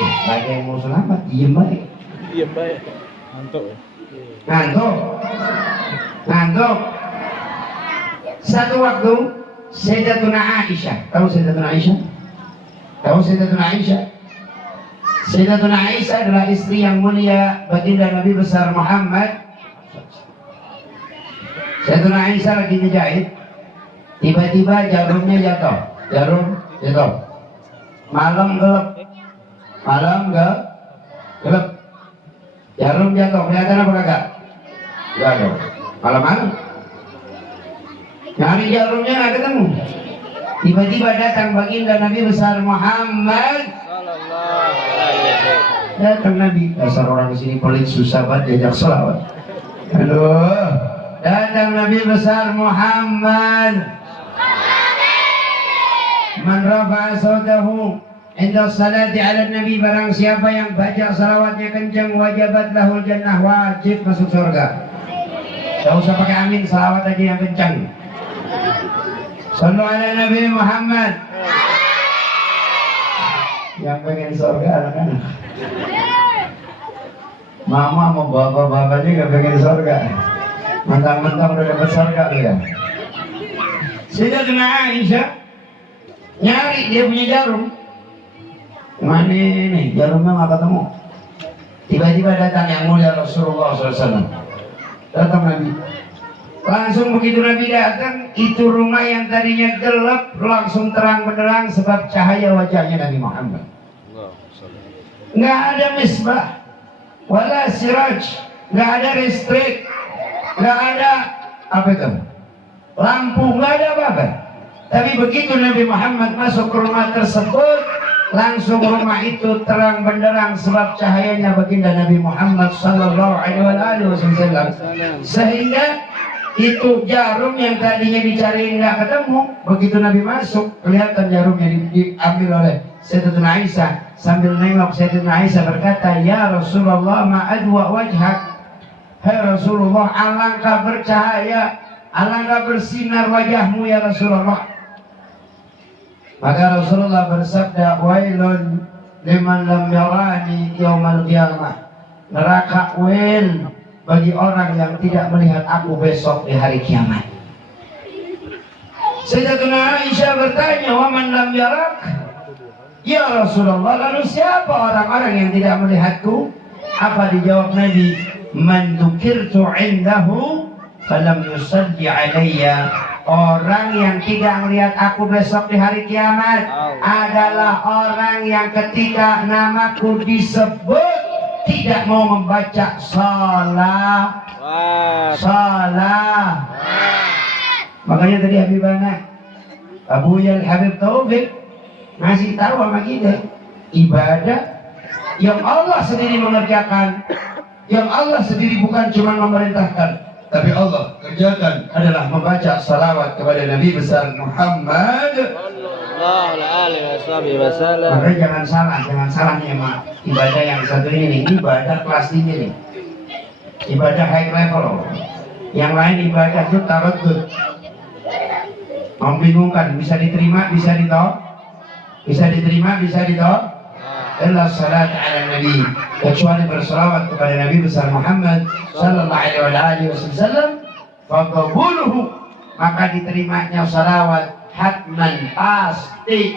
Lagi yang mau selamat, diem baik. Diem baik. Ngantuk. Ngantuk. Ngantuk. Satu waktu Sayyidatuna Aisyah, tahu Sayyidatuna Aisyah? Tahu Sayyidatuna Aisyah? Sayyidatuna Aisyah adalah istri yang mulia baginda Nabi besar Muhammad. Sayyidatuna Aisyah lagi ngejahit, tiba-tiba jarumnya jatuh. Jarum jatuh. Malam gelap. Gelap. Jarum jatuh, kelihatan apa kagak? Jatuh. Malam-malam. Nyari jarumnya nggak ketemu. Tiba-tiba datang baginda Nabi besar Muhammad. Datang Nabi. Dasar orang di sini pelit, susah banget diajak selawat. Aduh. Datang Nabi besar Muhammad. Man rafa'a sautahu inda salati ala nabi, barang siapa yang baca salawatnya kencang, wajabat lahul jannah, wajib masuk surga. Tidak usah pakai amin, salawat aja yang kencang. Sallu ala Nabi Muhammad. Yang pengen surga anak-anak. Mama mau bapak-bapak juga pengen surga. Mentang-mentang udah dapat surga tuh ya. Sayyidatuna Aisyah nyari dia punya jarum. Mana nih jarumnya nggak ketemu. Tiba-tiba datang yang mulia Rasulullah SAW. Datang Nabi. Langsung begitu Nabi datang, itu rumah yang tadinya gelap langsung terang benderang sebab cahaya wajahnya Nabi Muhammad. Nggak ada misbah, wala siraj, nggak ada listrik, nggak ada apa itu, lampu, nggak ada apa-apa. Tapi begitu Nabi Muhammad masuk ke rumah tersebut, langsung rumah itu terang benderang sebab cahayanya baginda Nabi Muhammad sallallahu alaihi wasallam. Sehingga itu jarum yang tadinya dicari nggak ketemu, begitu Nabi masuk kelihatan jarumnya diambil oleh Sayyidatuna Aisyah. Sambil nengok Sayyidatuna Aisyah berkata, ya Rasulullah ma'adwa wajhak. Hai Rasulullah, alangkah bercahaya, alangkah bersinar wajahmu ya Rasulullah. Maka Rasulullah bersabda, wailun liman lam yarani yaumal qiyamah. Neraka wail bagi orang yang tidak melihat aku besok di hari kiamat. Sayyidatuna Aisyah bertanya, wa man lam yarak? Ya Rasulullah, lalu siapa orang-orang yang tidak melihatku? Apa dijawab Nabi? Man dzukirtu indahu falam yusalli alayya. Orang yang tidak melihat aku besok di hari kiamat adalah orang yang ketika namaku disebut tidak mau membaca salat. Makanya tadi Habibana Abu Yal Habib Taufik ngasih tahu sama kita, ibadah yang Allah sendiri mengerjakan, yang Allah sendiri bukan cuma memerintahkan, tapi Allah kerjakan adalah membaca salawat kepada Nabi besar Muhammad. Makanya jangan salah nih sama ibadah yang satu ini ibadah kelas tinggi nih, ibadah high level. Yang lain ibadah itu tawakkul, membingungkan, bisa diterima, bisa ditolak, bisa diterima, bisa ditolak. Illa salat ala Nabi, kecuali bersalawat kepada Nabi besar Muhammad sallallahu alaihi wasallam, faqabuluhu, maka diterimanya salawat hatman, pasti.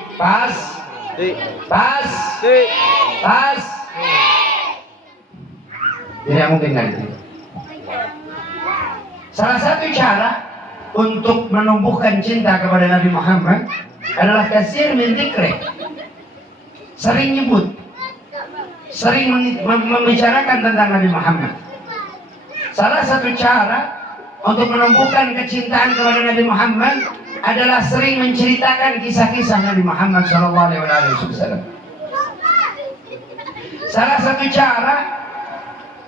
Tidak mungkin lagi. Salah satu cara untuk menumbuhkan cinta kepada Nabi Muhammad adalah kasir min dzikri. Sering nyebut, sering membicarakan tentang Nabi Muhammad. Salah satu cara untuk menumbuhkan kecintaan kepada Nabi Muhammad adalah sering menceritakan kisah-kisah Nabi Muhammad SAW. Salah satu cara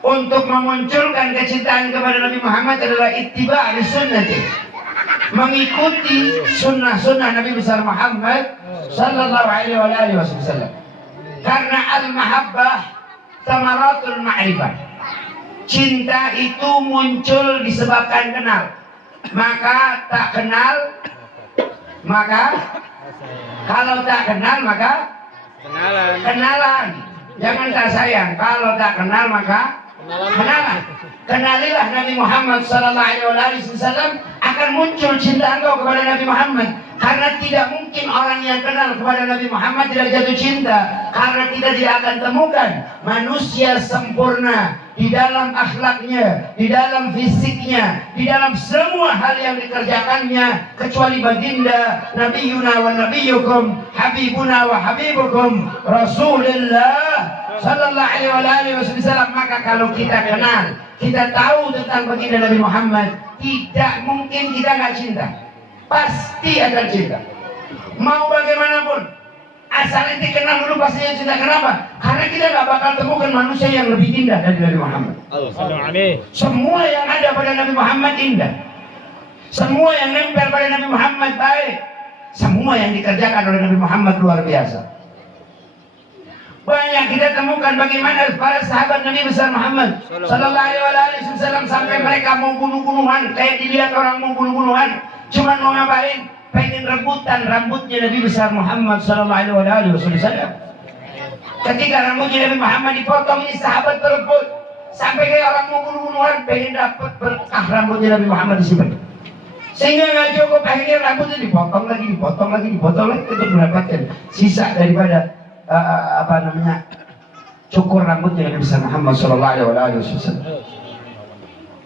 untuk memunculkan kecintaan kepada Nabi Muhammad adalah ittiba' li sunnati, mengikuti sunnah-sunnah Nabi besar Muhammad sallallahu alaihi wasallam. Karena al-mahabbah thamaratul ma'rifah, cinta itu muncul disebabkan kenal. Maka tak kenal, maka kalau tak kenal maka kenalan. Jangan tak sayang. Kalau tak kenal maka kenalah. Kenalilah Nabi Muhammad sallallahu alaihi wasallam, akan muncul cinta engkau kepada Nabi Muhammad. Karena tidak mungkin orang yang kenal kepada Nabi Muhammad tidak jatuh cinta. Karena kita tidak akan temukan manusia sempurna di dalam akhlaknya, di dalam fisiknya, di dalam semua hal yang dikerjakannya, kecuali baginda Nabiyuna wa Nabiyukum, Habibuna wa Habibukum, Rasulullah sallallahu alaihi wasallam. Maka kalau kita kenal, kita tahu tentang baginda Nabi Muhammad, tidak mungkin kita nggak cinta. Pasti akan cinta. Mau bagaimanapun, asal ente kenal dulu pasti cinta. Kenapa? Karena kita nggak bakal temukan manusia yang lebih indah dari Nabi Muhammad. Semua yang ada pada Nabi Muhammad indah. Semua yang nempel pada Nabi Muhammad baik. Semua yang dikerjakan oleh Nabi Muhammad luar biasa. Banyak kita temukan bagaimana para sahabat Nabi besar Muhammad sallallahu alaihi wasallam sampai mereka mau bunuh-bunuhan, kayak dilihat orang mau bunuh-bunuhan, cuma mau ngapain? Pengen rebutan rambutnya Nabi besar Muhammad sallallahu alaihi wasallam. Ketika rambutnya Nabi Muhammad dipotong, ini sahabat berebut sampai kayak orang mau bunuh-bunuhan, pengen dapat berkah rambutnya Nabi Muhammad disimpan. Sehingga nggak cukup, akhirnya rambutnya dipotong lagi untuk mendapatkan sisa daripada cukur rambutnya Nabi besar Muhammad sallallahu alaihi wasallam.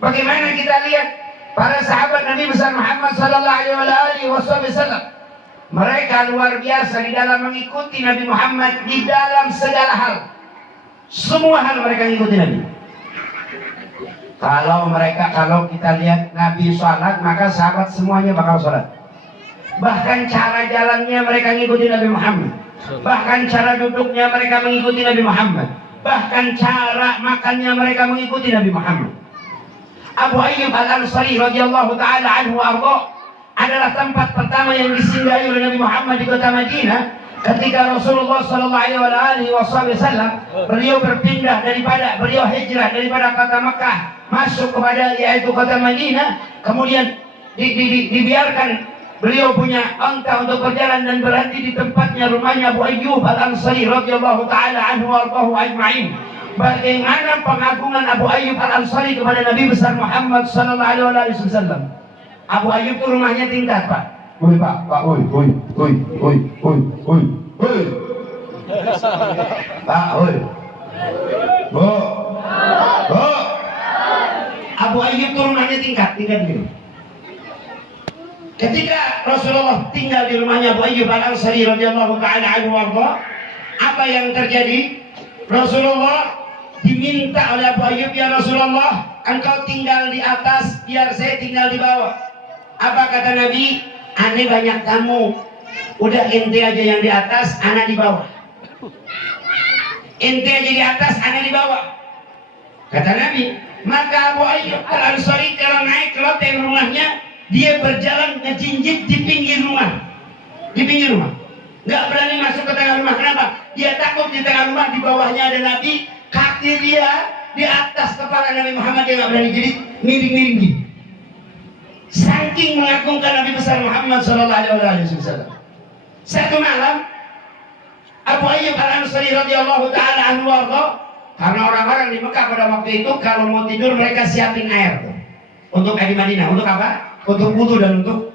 Bagaimana kita lihat para sahabat Nabi besar Muhammad sallallahu alaihi wasallam, mereka luar biasa di dalam mengikuti Nabi Muhammad di dalam segala hal. Semua hal mereka mengikuti Nabi. Kalau kita lihat Nabi sholat, maka sahabat semuanya bakal sholat. Bahkan cara jalannya mereka mengikuti Nabi Muhammad. Bahkan cara duduknya mereka mengikuti Nabi Muhammad. Bahkan cara makannya mereka mengikuti Nabi Muhammad. Abu Ayyub Al-Ansari radhiyallahu taala anhu arda adalah tempat pertama yang disinggahi oleh Nabi Muhammad di kota Madinah ketika Rasulullah sallallahu alaihi wasallam beliau hijrah daripada kota Mekah masuk kepada yaitu kota Madinah, kemudian dibiarkan beliau punya onta untuk berjalan dan berhenti di tempatnya rumahnya Abu Ayyub Al-Ansari radhiyallahu taala anhu warḍahu ajma'in. Bagaimana pengagungan Abu Ayyub Al-Ansari kepada Nabi besar Muhammad sallallahu alaihi wasallam. Abu Ayyub itu rumahnya tingkat, Pak. Woi, Pak, woi. Pak, woi. Bu. Abu Ayyub itu rumahnya tingkat gitu. Ketika Rasulullah tinggal di rumahnya Abu Ayyub Al-Ansari radhiyallahu taala anhu warḍah, apa yang terjadi? Rasulullah diminta oleh Abu Ayyub, ya Rasulullah, engkau tinggal di atas, biar saya tinggal di bawah. Apa kata Nabi? Ane banyak tamu, udah ente aja yang di atas, anak di bawah. Ente aja di atas, anak di bawah. Kata Nabi. Maka Abu Ayyub Al-Ansari kalau naik ke loteng rumahnya, dia berjalan ngejinjit di pinggir rumah. Nggak berani masuk ke tengah rumah. Kenapa? Dia takut di tengah rumah, di bawahnya ada Nabi, kaki dia di atas kepala Nabi Muhammad, dia nggak berani, jadi miring-miring gitu. Saking mengagungkan Nabi besar Muhammad sallallahu alaihi wasallam. Satu malam Abu Ayyub Al-Ansari radhiyallahu taala anhu warḍah, karena orang-orang di Mekah pada waktu itu kalau mau tidur mereka siapin air tuh. Untuk di Madinah, untuk apa? Untuk wudu dan untuk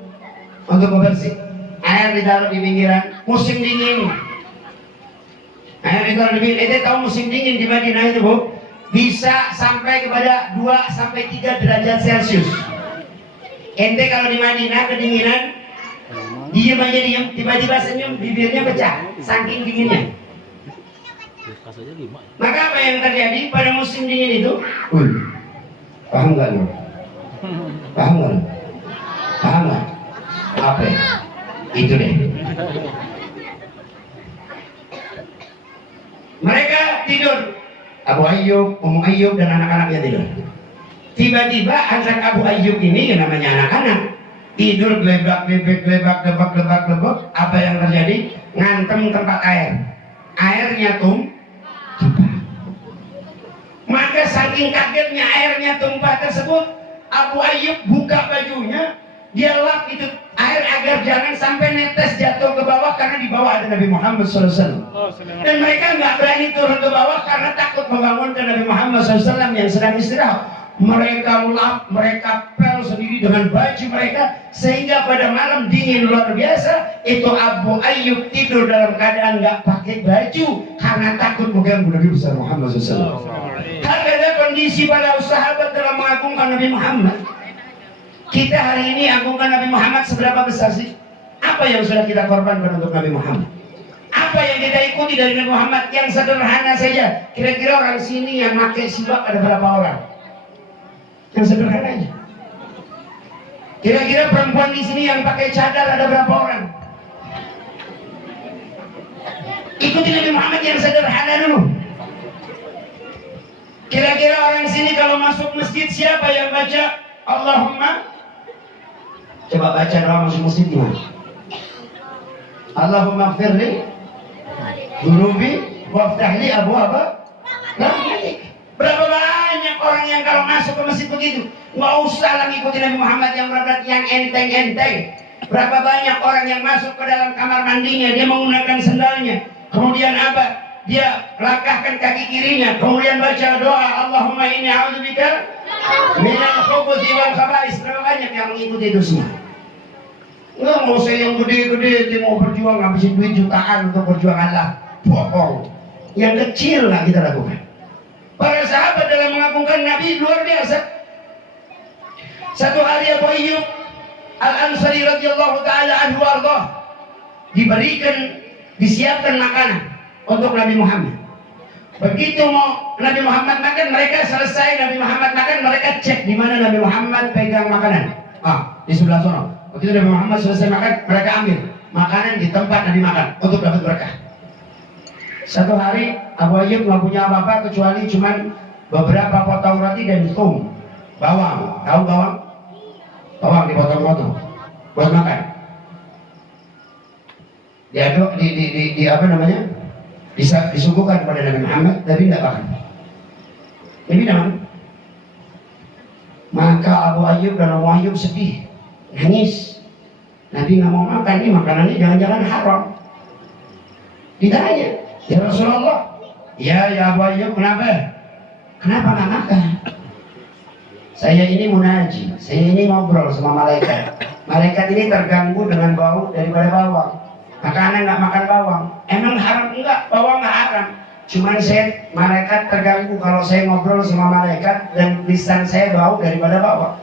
bebersih. Air ditaruh di pinggiran, musim dingin. Air ditaruh di pinggiran. Ente tahu musim dingin di Madinah itu, Bu? Bisa sampai kepada 2 sampai 3 derajat Celcius. Ente kalau di Madinah kedinginan, diem aja, tiba-tiba senyum, bibirnya pecah, saking dinginnya. Maka apa yang terjadi pada musim dingin itu? Paham nggak lo? Paham nggak? Apa ya? Itu deh. Mereka tidur. Abu Ayyub, Ummu Ayyub dan anak-anaknya tidur. Tiba-tiba anak Abu Ayyub ini, yang namanya anak-anak, tidur gelebak, lebak. Apa yang terjadi? Ngantem tempat air. Airnya tumpah. Maka saking kagetnya airnya tumpah tersebut, Abu Ayyub buka bajunya, dia lap itu air agar jangan sampai netes jatuh ke bawah karena di bawah ada Nabi Muhammad SAW. Dan mereka nggak berani turun ke bawah karena takut membangunkan Nabi Muhammad SAW yang sedang istirahat. Mereka lap, mereka pel sendiri dengan baju mereka, sehingga pada malam dingin luar biasa itu Abu Ayyub tidur dalam keadaan nggak pakai baju karena takut mengganggu Nabi besar Muhammad SAW. Harga kondisi para sahabat dalam mengagungkan Nabi Muhammad. Kita hari ini agungkan Nabi Muhammad seberapa besar sih? Apa yang sudah kita korbankan untuk Nabi Muhammad? Apa yang kita ikuti dari Nabi Muhammad? Yang sederhana saja. Kira-kira orang sini yang pakai sibak ada berapa orang? Yang sederhananya. Kira-kira perempuan di sini yang pakai cadar ada berapa orang? Ikuti Nabi Muhammad yang sederhana dulu. Kira-kira orang sini kalau masuk masjid siapa yang baca Allahumma? Coba baca doa masuk masjid gimana? Allahumma gfirli dunubi waftahli abwaaba rahmatik. Berapa banyak orang yang kalau masuk ke masjid begitu nggak usah lagi ikuti Nabi Muhammad yang berat, yang enteng-enteng. Berapa banyak orang yang masuk ke dalam kamar mandinya, dia menggunakan sendalnya, kemudian apa? Dia langkahkan kaki kirinya, kemudian baca doa Allahumma inni a'udzubika minal khubuthi wal khaba'is. Berapa banyak yang mengikuti itu semua? Nggak mau saya yang gede-gede, dia mau berjuang ngabisin duit jutaan untuk berjuang Allah. Bohong. Yang kecil lah kita lakukan. Para sahabat dalam mengagungkan Nabi luar biasa. Satu hari Abu Ayyub Al-Ansari radhiyallahu taala anhu warḍah disiapkan makanan untuk Nabi Muhammad. Begitu mau Nabi Muhammad makan, mereka selesai Nabi Muhammad makan, mereka cek di mana Nabi Muhammad pegang makanan. Di sebelah sana. Begitu Nabi Muhammad selesai makan, mereka ambil makanan di tempat Nabi makan untuk dapat berkah. Satu hari Abu Ayyub nggak punya apa-apa kecuali cuman beberapa potong roti dan bawang. Tahu bawang? Bawang dipotong-potong buat makan. Diaduk di apa namanya? Disuguhkan kepada Nabi Muhammad, tapi tidak makan. Nabi tidak makan. Maka Abu Ayyub dan Ummu Ayyub sedih, nangis. Nabi nggak mau makan, ini makanannya jangan-jangan haram. Ditanya, ya Rasulullah, ya Abu Ayyub, kenapa nggak makan? Saya ini munaji, saya ini ngobrol sama malaikat. Malaikat ini terganggu dengan bau daripada bawang. Makanan nggak makan bawang. Emang haram enggak? Bawang nggak haram. Cuman saya malaikat terganggu kalau saya ngobrol sama malaikat dan lisan saya bau daripada bawang.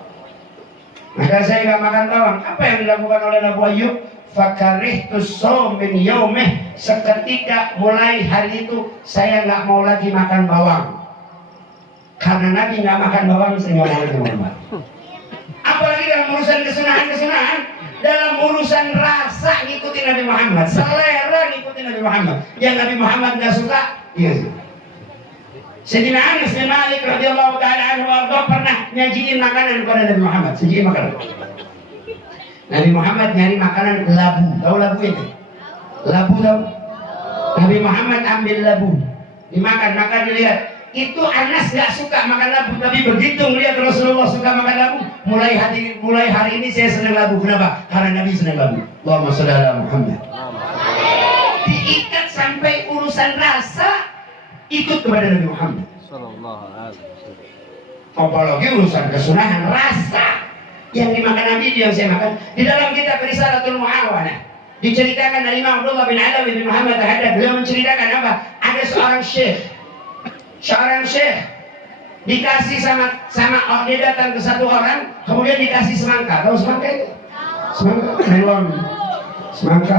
Maka saya nggak makan bawang. Apa yang dilakukan oleh Abu Ayyub? Fakarihtus shaum min yaumih. Seketika mulai hari itu saya nggak mau lagi makan bawang. Karena Nabi nggak makan bawang, saya nggak mau lagi makan bawang. Apalagi dalam urusan kesunahan-kesunahan, dalam urusan rasa ngikutin Nabi Muhammad, selera ngikutin Nabi Muhammad. Yang Nabi Muhammad nggak suka, iya sih. Sayyidina Anas bin Malik radhiyallahu taala anhu pernah nyajiin makanan kepada Nabi Muhammad, sajiin makanan. Nabi Muhammad nyari makanan labu, tahu labu itu? Labu tahu? Nabi Muhammad ambil labu, dimakan, maka dilihat. Itu Anas nggak suka makan labu, tapi begitu melihat Rasulullah suka makan labu, mulai hari ini saya senang labu. Kenapa? Karena Nabi senang labu. Allahumma shalli ala Muhammad. Diikat sampai urusan rasa ikut kepada Nabi Muhammad. Apalagi urusan kesunahan rasa yang dimakan Nabi yang saya makan. Di dalam kitab Risalatul Mu'awanah diceritakan dari Imam Abdullah bin Alawi bin Muhammad Al-Haddad, beliau menceritakan apa? Ada seorang syekh dikasih sama dia datang ke satu orang, kemudian dikasih semangka. Tahu semangka itu? Semangka melon, semangka.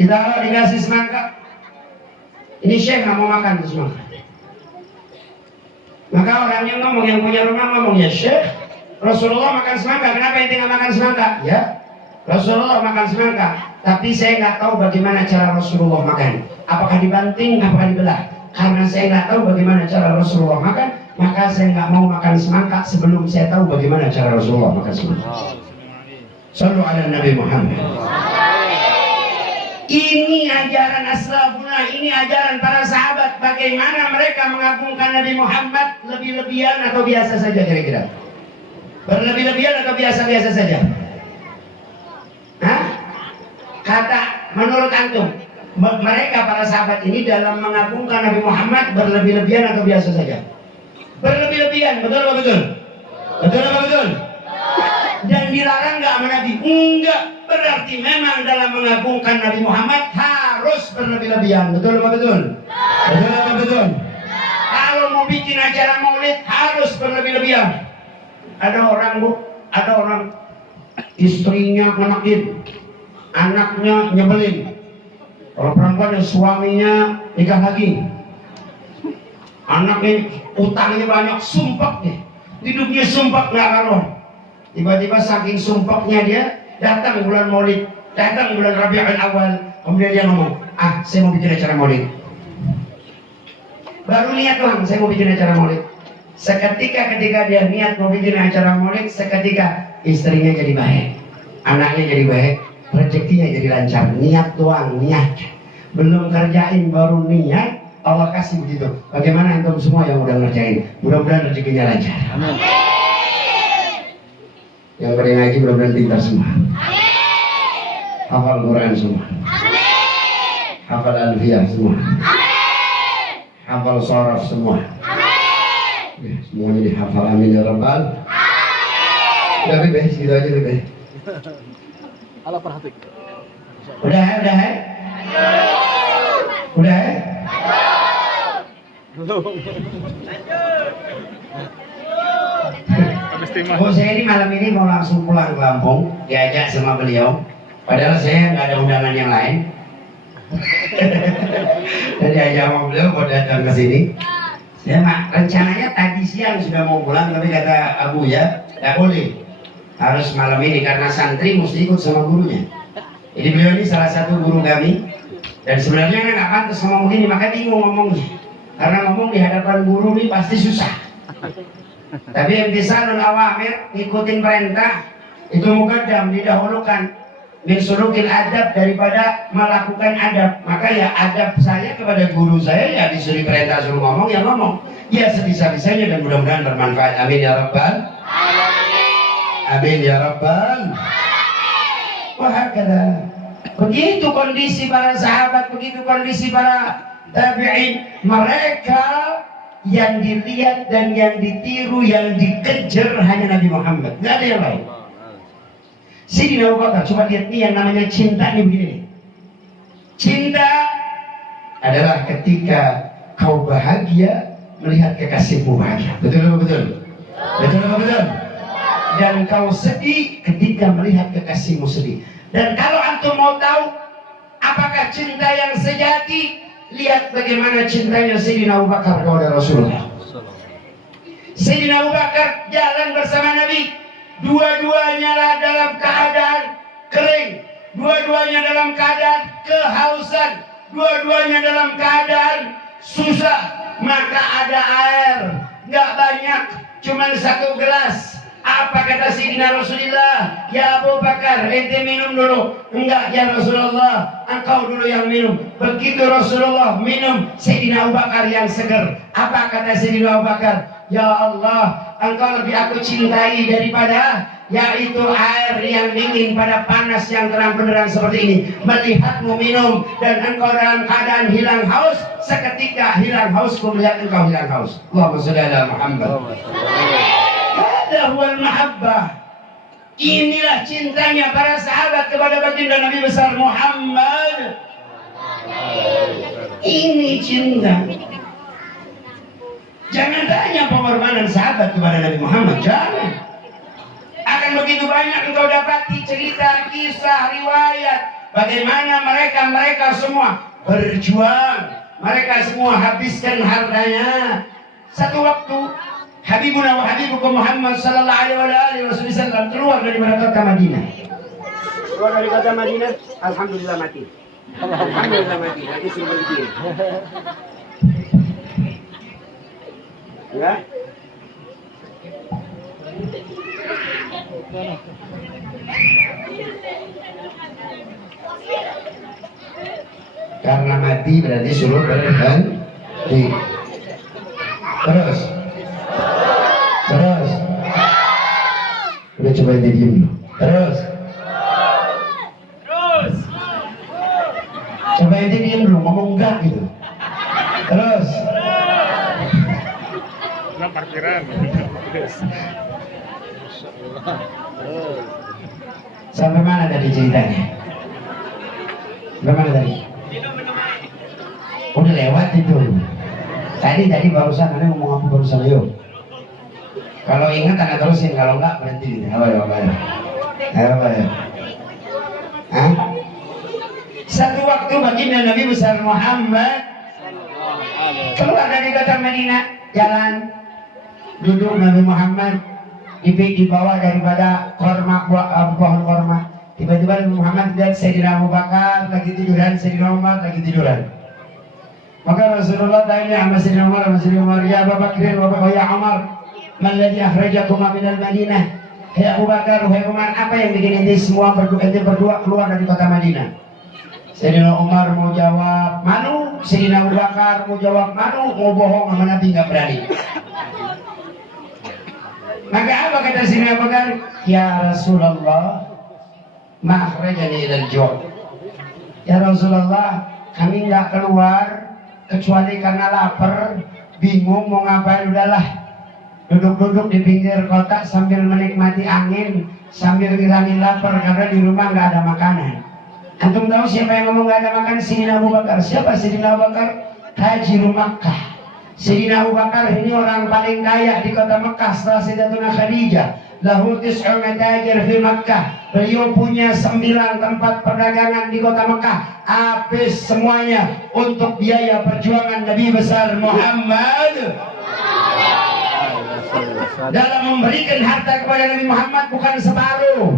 Kita dikasih semangka. Ini syekh nggak mau makan tuh semangka. Maka orangnya ngomong, yang punya rumah ngomong, ya syekh, Rasulullah makan semangka, kenapa ente nggak makan semangka? Ya, Rasulullah makan semangka, tapi saya nggak tahu bagaimana cara Rasulullah makan. Apakah dibanting, apakah dibelah? Karena saya nggak tahu bagaimana cara Rasulullah makan, maka saya nggak mau makan semangka sebelum saya tahu bagaimana cara Rasulullah makan semangka. Sallu ala Nabi Muhammad. Ini ajaran aslafuna, ini ajaran para sahabat. Bagaimana mereka mengagungkan Nabi Muhammad, lebih-lebihan atau biasa saja kira-kira? Berlebih-lebihan atau biasa-biasa saja? Kata menurut antum, mereka para sahabat ini dalam mengagungkan Nabi Muhammad berlebih-lebihan atau biasa saja? Berlebih-lebihan, betul apa betul? Betul apa betul? Dan dilarang nggak sama Nabi? Enggak. Berarti memang dalam mengagungkan Nabi Muhammad harus berlebih-lebihan, betul apa betul? Betul apa betul? Kalau mau bikin acara maulid harus berlebih-lebihan. Ada orang bu, ada orang istrinya ngenakin, anaknya nyebelin. Kalau perempuan suaminya nikah lagi, anaknya utangnya banyak, sumpah deh, hidupnya sumpah nggak karuan. Tiba-tiba saking sumpahnya dia datang bulan Maulid, datang bulan Rabiul Awal, kemudian dia ngomong, saya mau bikin acara Maulid. Baru niat doang, saya mau bikin acara Maulid. Seketika dia niat mau bikin acara Maulid, seketika istrinya jadi baik, anaknya jadi baik, rezekinya jadi lancar. Niat doang, niat, belum kerjain baru niat, Allah kasih begitu. Bagaimana antum semua yang udah ngerjain? Mudah-mudahan rezekinya lancar. Amin. Yang pada ngaji mudah-mudahan pintar semua. Amin. Hafal Quran semua. Amin. Hafal Alfiyah semua. Amin. Hafal Sharaf semua. Amin. Ya, semuanya dihafal, amin ya rabbal. Amin. Udah bebas, gitu aja bebas. Allah perhati. Udah ya? Udah ya? Belum. Oh, saya ini malam ini mau langsung pulang ke Lampung, diajak sama beliau. Padahal saya nggak ada undangan yang lain. Dan diajak sama beliau mau datang ke sini. Saya rencananya tadi siang sudah mau pulang, tapi kata Abu ya, nggak boleh. Harus malam ini karena santri mesti ikut sama gurunya. Jadi beliau ini salah satu guru kami. Dan sebenarnya kan nggak pantas ngomong begini, maka bingung ngomongnya. Karena ngomong di hadapan guru ini pasti susah. Tapi yang bisa awamir, ngikutin perintah itu muqaddam, didahulukan min sulukil adab daripada melakukan adab. Maka ya adab saya kepada guru saya ya disuruh perintah suruh ngomong ya ngomong. Ya sebisa-bisanya dan mudah-mudahan bermanfaat. Amin ya rabbal alamin. Amin ya rabbal alamin. Wah kata begitu kondisi para sahabat, begitu kondisi para tabi'in. Mereka yang dilihat dan yang ditiru, yang dikejar hanya Nabi Muhammad, nggak ada yang lain. Sayyidina Abu Bakar, coba lihat nih yang namanya cinta nih begini nih. Cinta adalah ketika kau bahagia melihat kekasihmu bahagia. Betul apa betul? Betul apa betul? Dan kau sedih ketika melihat kekasihmu sedih. Dan kalau antum mau tahu apakah cinta yang sejati, lihat bagaimana cintanya Sayyidina Abu Bakar kepada Rasulullah. Sayyidina Abu Bakar jalan bersama Nabi, dua-duanya dalam keadaan kering, dua-duanya dalam keadaan kehausan, dua-duanya dalam keadaan susah. Maka ada air, nggak banyak, cuma satu gelas. Apa kata Sayyidina Rasulullah? Ya Abu Bakar, ente minum dulu. Enggak ya Rasulullah, engkau dulu yang minum. Begitu Rasulullah minum, Sayyidina Abu Bakar yang seger. Apa kata Sayyidina Abu Bakar? Ya Allah, engkau lebih aku cintai daripada yaitu air yang dingin pada panas yang terang benderang seperti ini. Melihatmu minum dan engkau dalam keadaan hilang haus, seketika hilang hausku melihat engkau hilang haus. Allahumma shalli ala Muhammad. Hada huwal mahabbah. Inilah cintanya para sahabat kepada baginda Nabi besar Muhammad. Ini cinta. Jangan tanya pengorbanan sahabat kepada Nabi Muhammad, jangan. Akan begitu banyak engkau dapati cerita, kisah, riwayat bagaimana mereka semua berjuang, mereka semua habiskan hartanya. Satu waktu Habibuna wa Habibukum Muhammad sallallahu alaihi wasallam keluar dari kota Madinah. Keluar dari kota Madinah, alhamdulillah mati. Alhamdulillah mati. Mati simbol dia. Enggak? Karena mati berarti suruh berhenti. Terus. Udah coba diem dulu. Terus. ngomong enggak gitu. Terus Nah, parkiran. sampai mana tadi ceritanya? Sampai mana tadi? Udah lewat itu. Tadi barusan Anda ngomong apa barusan, ayo. Kalau ingat Anda terusin, kalau enggak berhenti gitu. Apa ya? Hah? Satu waktu baginda Nabi besar Muhammad keluar dari kota Madinah, jalan, duduk Nabi Muhammad di bawah daripada pohon korma. Tiba-tiba Nabi Muhammad lihat Sayyidina Abu Bakar lagi tiduran, Sayyidina Umar lagi tiduran. Maka Rasulullah tanya sama Sayyidina Umar, ya Abu Bakrin wa ya Umar, man ladzi akhrajakuma minal Madinah? Hei Abu Bakar, hei Umar, apa yang bikin ente berdua keluar dari kota Madinah? Sayyidina Umar mau jawab manu, Sayyidina Abu Bakar mau jawab manu, mau bohong sama Nabi nggak berani. Maka apa kata Sayyidina Abu Bakar? Ya Rasulullah, ma akhrajani ilal ju'. Ya Rasulullah, kami nggak keluar kecuali karena lapar, bingung mau ngapain, udahlah duduk-duduk di pinggir kota sambil menikmati angin, sambil ngilangin lapar karena di rumah nggak ada makanan. Antum tahu siapa yang ngomong nggak ada makanan? Sayyidina Abu Bakar. Siapa Sayyidina Abu Bakar? Haji Makkah. Sayyidina Abu Bakar ini orang paling kaya di kota Makkah setelah Sayyidatuna Khadijah. Lahu tis'u matajir fi Makkah. Beliau punya 9 tempat perdagangan di kota Makkah. Habis semuanya untuk biaya perjuangan Nabi besar Muhammad. Dalam memberikan harta kepada Nabi Muhammad bukan separuh,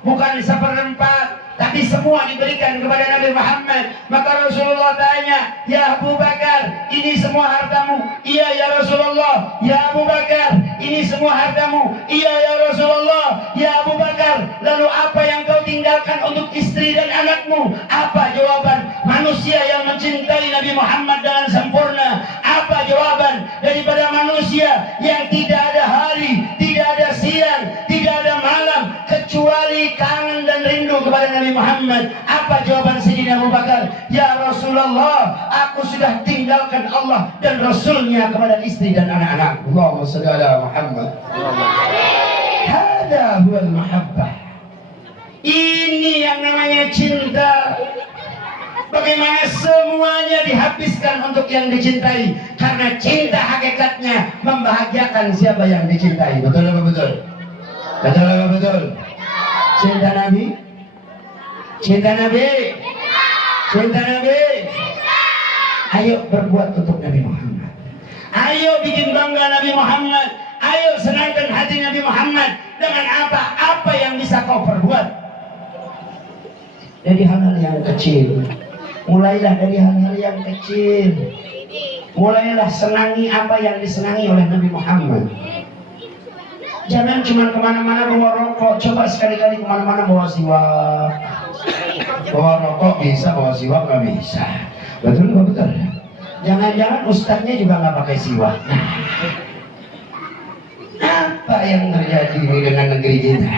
bukan seperempat, tapi semua diberikan kepada Nabi Muhammad. Maka Rasulullah tanya, ya Abu Bakar, ini semua hartamu? Iya ya Rasulullah. Ya Abu Bakar, ini semua hartamu? Iya ya Rasulullah. Ya Abu Bakar, lalu apa yang kau tinggalkan untuk istri dan anakmu? Apa jawaban manusia yang mencintai Nabi Muhammad dengan sempurna? Apa jawaban daripada manusia yang tidak ada hari, tidak ada siang, tidak ada malam, kecuali kangen dan rindu kepada Nabi Muhammad? Apa jawaban Sayyidina Abu Bakar? Ya Rasulullah, aku sudah tinggalkan Allah dan Rasulnya kepada istri dan anak-anak. Allahumma shalli ala Muhammad. Hada huwal mahabbah. Ini yang namanya cinta. Bagaimana semuanya dihabiskan untuk yang dicintai, karena cinta hakikatnya membahagiakan siapa yang dicintai. Betul apa betul? Betul apa betul? Cinta Nabi, cinta Nabi, cinta Nabi. Ayo berbuat untuk Nabi Muhammad. Ayo bikin bangga Nabi Muhammad. Ayo senangkan hati Nabi Muhammad. Dengan apa? Apa yang bisa kau perbuat? Dari hal-hal yang kecil. Mulailah dari hal-hal yang kecil. Mulailah senangi apa yang disenangi oleh Nabi Muhammad. Jangan cuma kemana-mana bawa rokok. Coba sekali-kali kemana-mana bawa siwak. Bawa rokok bisa, bawa siwak nggak bisa. Betul nggak betul? Jangan-jangan ustadznya juga nggak pakai siwak. Apa yang terjadi ini dengan negeri kita?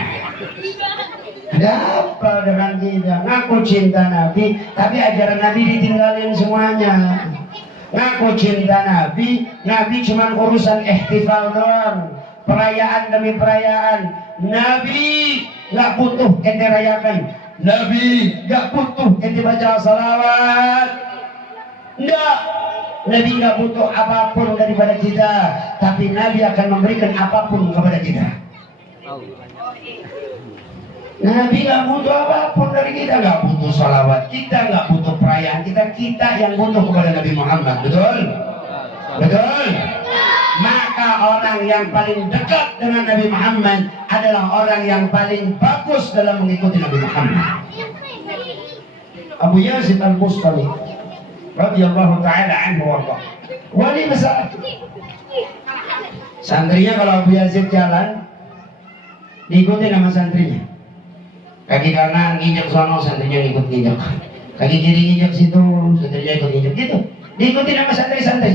Ada apa dengan kita? Ngaku cinta Nabi, tapi ajaran Nabi ditinggalin semuanya. Ngaku cinta Nabi, Nabi cuma urusan ihtifal doang, perayaan demi perayaan. Nabi nggak butuh ente rayakan. Nabi nggak butuh ente baca salawat. Nggak. Nabi nggak butuh apapun daripada kita, tapi Nabi akan memberikan apapun kepada kita. Nabi nggak butuh apapun dari kita, nggak butuh salawat kita, nggak butuh perayaan kita, kita yang butuh kepada Nabi Muhammad. Betul? Betul? Maka orang yang paling dekat dengan Nabi Muhammad adalah orang yang paling bagus dalam mengikuti Nabi Muhammad. Abu Yazid Al-Bustami radhiyallahu ta'ala anhu warḍah, wali besar. Santrinya kalau Abu Yazid jalan diikuti sama santrinya. Kaki kanan nginjek sono, santrinya ikut nginjek. Kaki kiri nginjek situ, santrinya ikut nginjek. Gitu diikuti sama santri-santri.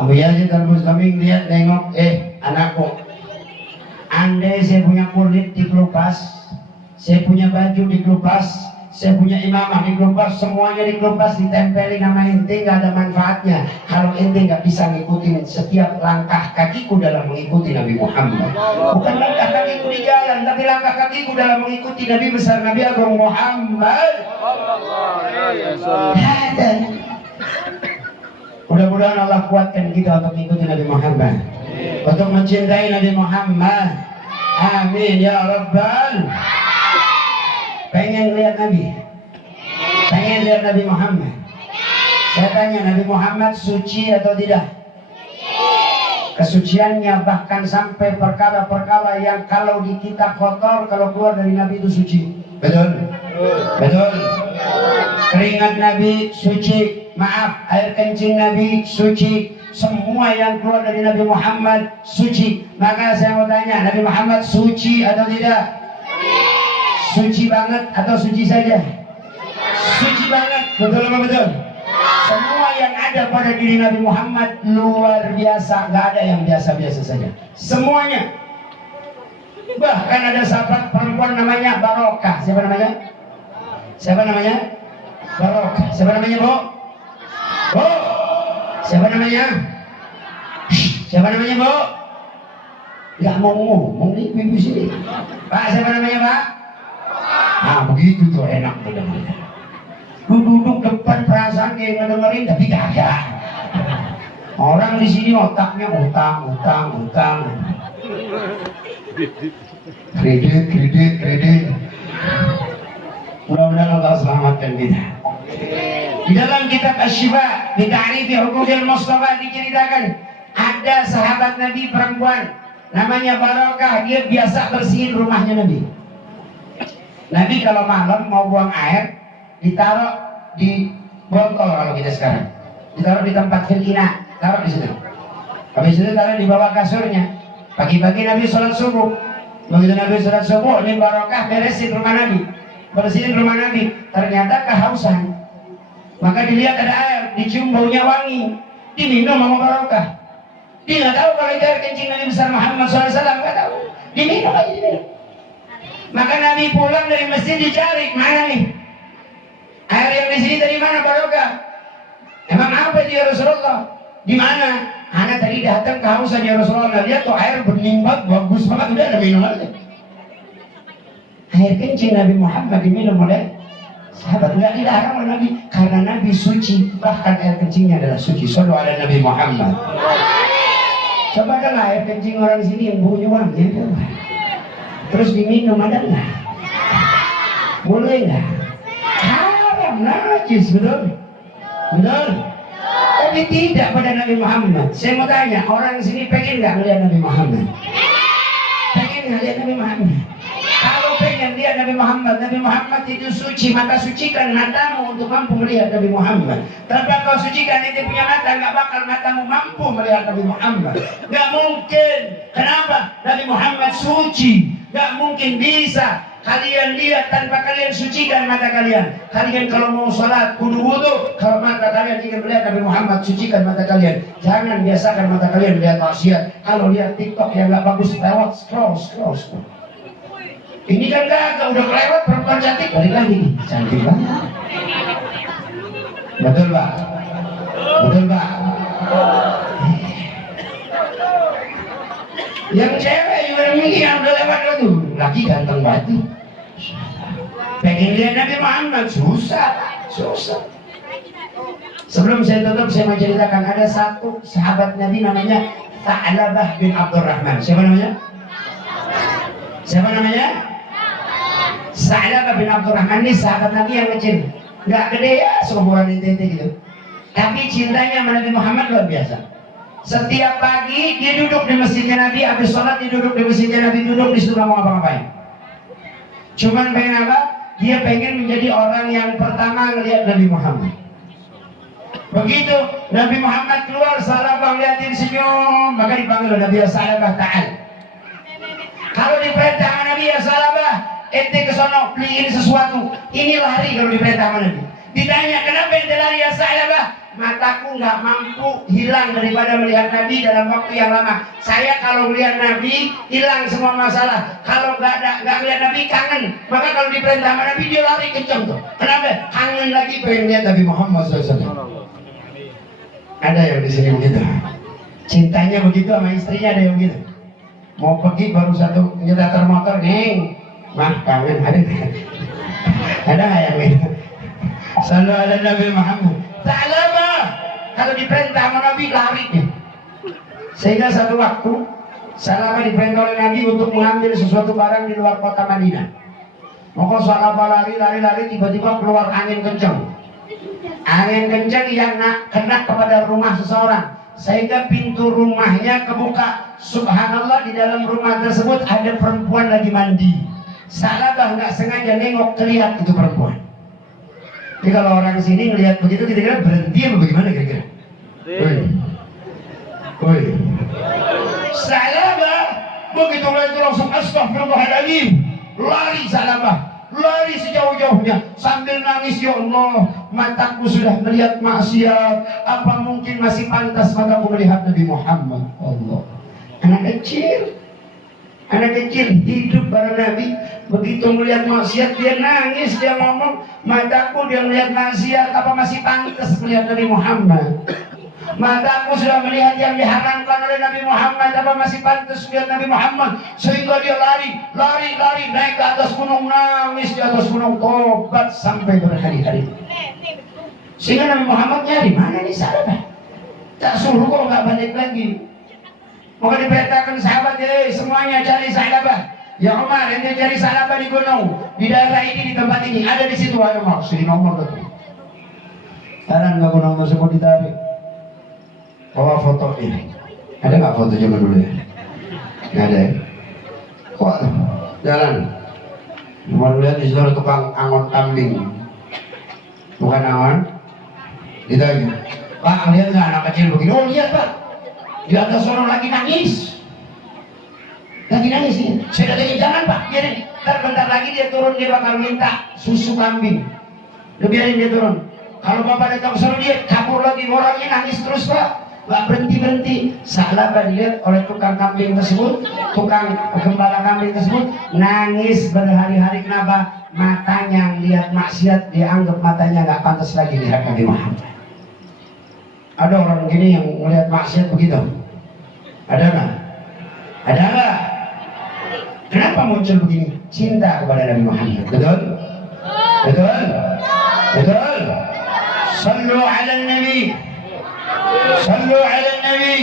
Abu Yazid Al-Bustami lihat, nengok, anakku, andai saya punya kulit dikelupas, saya punya baju dikelupas, saya punya imamah di kelupas, semuanya di kelupas ditempeli nama ente, nggak ada manfaatnya kalau ente nggak bisa ngikutin setiap langkah kakiku dalam mengikuti Nabi Muhammad. Bukan langkah kakiku di jalan, tapi langkah kakiku dalam mengikuti Nabi besar, Nabi Agung Muhammad. Mudah-mudahan Allah kuatkan kita untuk mengikuti Nabi Muhammad, untuk mencintai Nabi Muhammad. Amin ya Rabbal. Pengen lihat Nabi? Pengen lihat Nabi Muhammad? Saya tanya, Nabi Muhammad suci atau tidak? Kesuciannya bahkan sampai perkara-perkara yang kalau di kita kotor, kalau keluar dari Nabi itu suci. Betul? Betul? Keringat Nabi suci. Maaf, air kencing Nabi suci. Semua yang keluar dari Nabi Muhammad suci. Maka saya mau tanya, Nabi Muhammad suci atau tidak? Suci banget atau suci saja? Suci banget, betul apa betul? Semua yang ada pada diri Nabi Muhammad luar biasa, nggak ada yang biasa-biasa saja. Semuanya. Bahkan ada sahabat perempuan namanya Barokah. Siapa namanya? Siapa namanya? Barokah. Siapa namanya, Bu? Bu? Siapa namanya? Siapa namanya, Bu? Gak mau ngomong nih ibu sini. Pak, siapa namanya, Pak? Nah, begitu tuh enak tuh dengannya. Duduk depan perasaan kayak ngedengerin tapi kagak. Orang di sini otaknya utang. Kredit. Mudah-mudahan Allah selamatkan kita. Di dalam kitab Asy-Syifa di Ta'rifi Huquqil Mustafa diceritakan ada sahabat Nabi perempuan namanya Barokah, dia biasa bersihin rumahnya Nabi. Nabi kalau malam mau buang air ditaruh di botol, kalau kita sekarang ditaruh di tempat filkina, taruh di situ. Habis itu taruh di bawah kasurnya. Pagi-pagi Nabi sholat subuh. Begitu Nabi sholat subuh, ini Barokah beresin rumah Nabi, bersihin rumah Nabi. Ternyata kehausan. Maka dilihat ada air, dicium baunya wangi, diminum sama Barokah. Dia nggak tahu kalau itu air kencing Nabi besar Muhammad SAW, nggak tahu. Diminum aja, diminum. Maka Nabi pulang dari masjid dicari, mana nih? Air yang di sini dari mana, Barokah? Emang apa itu ya Rasulullah? Di mana? Anak tadi datang kehausan ya Rasulullah, lihat tuh air bening banget, bagus banget, udah ada minum aja. Air kencing Nabi Muhammad diminum oleh sahabat, nggak dilarang oleh Nabi karena Nabi suci, bahkan air kencingnya adalah suci. Shallu ala Nabi Muhammad. Coba kan air kencing orang sini yang baunya wangi, terus diminum ada nggak? Boleh nggak? Haram, najis, betul? Betul? Tapi tidak pada Nabi Muhammad. Saya mau tanya, orang sini pengen nggak melihat Nabi Muhammad? Pengen nggak lihat Nabi Muhammad? Kalau pengen lihat Nabi Muhammad itu suci, maka sucikan matamu untuk mampu melihat Nabi Muhammad. Tapi kalau sucikan itu punya mata, nggak bakal matamu mampu melihat Nabi Muhammad. Nggak mungkin. Kenapa? Nabi Muhammad suci, nggak mungkin bisa kalian lihat tanpa kalian sucikan mata kalian. Kalian kalau mau sholat kudu wudu. Kalau mata kalian ingin melihat Nabi Muhammad, sucikan mata kalian. Jangan biasakan mata kalian melihat maksiat. Kalau lihat TikTok yang nggak bagus, lewat scroll. Ini kan gak udah kelewat perempuan cantik, balik lagi cantik banget. Betul Pak? Betul Pak? Yang cewek juga demikian, yang udah lewat tuh lagi ganteng banget. Pengen lihat Nabi Muhammad susah. Sebelum saya tutup, saya mau ceritakan ada satu sahabat Nabi namanya Tha'labah bin Abdurrahman. Siapa namanya? Tha'labah bin Abdurrahman ini sahabat Nabi yang kecil, nggak gede ya, seumuran ente gitu. Tapi cintanya sama Nabi Muhammad luar biasa. Setiap pagi dia duduk di masjidnya Nabi, habis sholat dia duduk di masjidnya Nabi, duduk di situ nggak mau ngapa-ngapain. Cuman pengen apa? Dia pengen menjadi orang yang pertama ngelihat Nabi Muhammad. Begitu Nabi Muhammad keluar, Tha'labah liatin senyum, maka dipanggil Nabi Tha'labah ta'al. Kalau diperintah sama Nabi Tha'labah, ente ke sono beliin sesuatu, ini lari kalau diperintah sama Nabi. Ditanya, kenapa ente lari ya Sa'labah? Mataku nggak mampu hilang daripada melihat Nabi dalam waktu yang lama. Saya kalau melihat Nabi hilang semua masalah. Kalau nggak melihat Nabi kangen. Maka kalau diperintah sama Nabi dia lari kencang tuh. Kenapa? Kangen lagi pengen lihat Nabi Muhammad SAW. Ada yang di sini begitu. Cintanya begitu sama istrinya, ada yang begitu. Mau pergi baru satu nyedatar motor, neng, mah kangen, ada nggak yang begitu? Selalu ada Nabi Muhammad. Sa'labah kalau diperintah sama Nabi lari nih. Sehingga satu waktu Sa'labah diperintah oleh Nabi untuk mengambil sesuatu barang di luar kota Madinah. Maka Sa'labah lari, tiba-tiba keluar angin kencang. Angin kencang yang kena kepada rumah seseorang, sehingga pintu rumahnya kebuka. Subhanallah, di dalam rumah tersebut ada perempuan lagi mandi. Sa'labah nggak sengaja nengok, terlihat itu perempuan. Jadi kalau orang sini ngelihat begitu, kira-kira berhenti apa bagaimana kira-kira? Woi. Sa'labah begitu itu langsung astagfirullahaladzim, lari Sa'labah, lari sejauh-jauhnya sambil nangis, ya Allah, mataku sudah melihat maksiat, apa mungkin masih pantas mataku melihat Nabi Muhammad? Allah. Anak kecil hidup bareng Nabi, begitu melihat maksiat dia nangis, dia ngomong, mataku dia melihat maksiat, apa masih pantas melihat Nabi Muhammad? Mataku sudah melihat yang diharamkan oleh Nabi Muhammad, apa masih pantas melihat Nabi Muhammad? Sehingga dia lari naik ke atas gunung, nangis di atas gunung, tobat sampai berhari-hari. Sehingga Nabi Muhammad nyari mana nih Sa'labah? Tak suruh kok nggak balik lagi. Maka diperintahkan sahabat, semuanya cari Sa'labah. Ya Umar, ente cari Sa'labah di gunung, di daerah ini, di tempat ini, ada di situ. Ayo Umar, sini nomor betul. Sekarang nggak gunung tersebut ditarik. Bawa foto ini. Ada nggak foto zaman dulu ya? Nggak ada. Kok jalan? Mau lihat di situ ada tukang angon kambing. Bukan angon. Ditanya, Pak, lihat nggak anak kecil begini? Oh lihat Pak. Di atas orang lagi nangis ini. Saya datangin, jangan Pak, biarin. Bentar lagi dia turun, dia bakal minta susu kambing. Biarin dia turun. Kalau Bapak datang suruh dia kabur lagi, orangnya nangis terus Pak, gak berhenti. Sa'labah dilihat oleh tukang kambing tersebut, tukang gembala kambing tersebut, nangis berhari-hari. Kenapa? Matanya lihat maksiat, dia anggap matanya gak pantas lagi lihat Nabi Muhammad. Ada orang gini yang melihat maksiat begitu? Ada nggak? Ada nggak? Kenapa muncul begini? Cinta kepada Nabi Muhammad. Betul? Betul? Betul? Sallu ala Nabi. Sallu ala Nabi.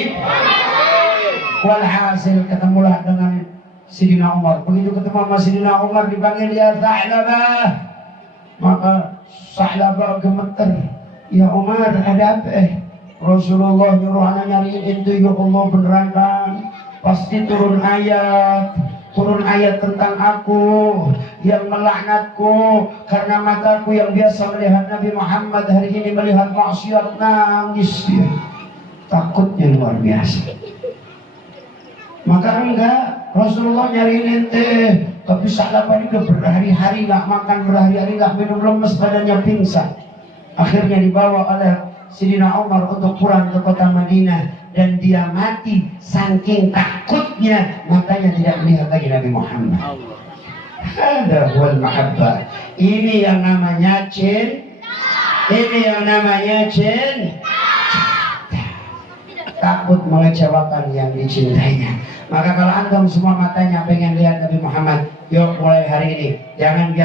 Walhasil ketemulah dengan Sidina Umar. Begitu ketemu sama Sidina Umar, dipanggil ya Sa'labah. Maka Sa'labah gemeter. Ya Umar, ada apa? Rasulullah nyuruh anak nyariin itu, ya Allah beneran kan? Pasti turun ayat tentang aku yang melaknatku karena mataku yang biasa melihat Nabi Muhammad hari ini melihat maksiat, nangis dia. Takutnya luar biasa. Maka enggak, Rasulullah nyariin ente, tapi Sa'labah ini udah berhari-hari nggak makan, berhari-hari nggak minum, lemes badannya, pingsan. Akhirnya dibawa oleh Sidina Umar untuk pulang ke kota Madinah, dan dia mati saking takutnya matanya tidak melihat lagi Nabi Muhammad. Ada wal mahabbah. Ini yang namanya cinta. Ini yang namanya cinta. Takut mengecewakan yang dicintainya. Maka kalau antum semua matanya pengen lihat Nabi Muhammad, yuk mulai hari ini jangan biar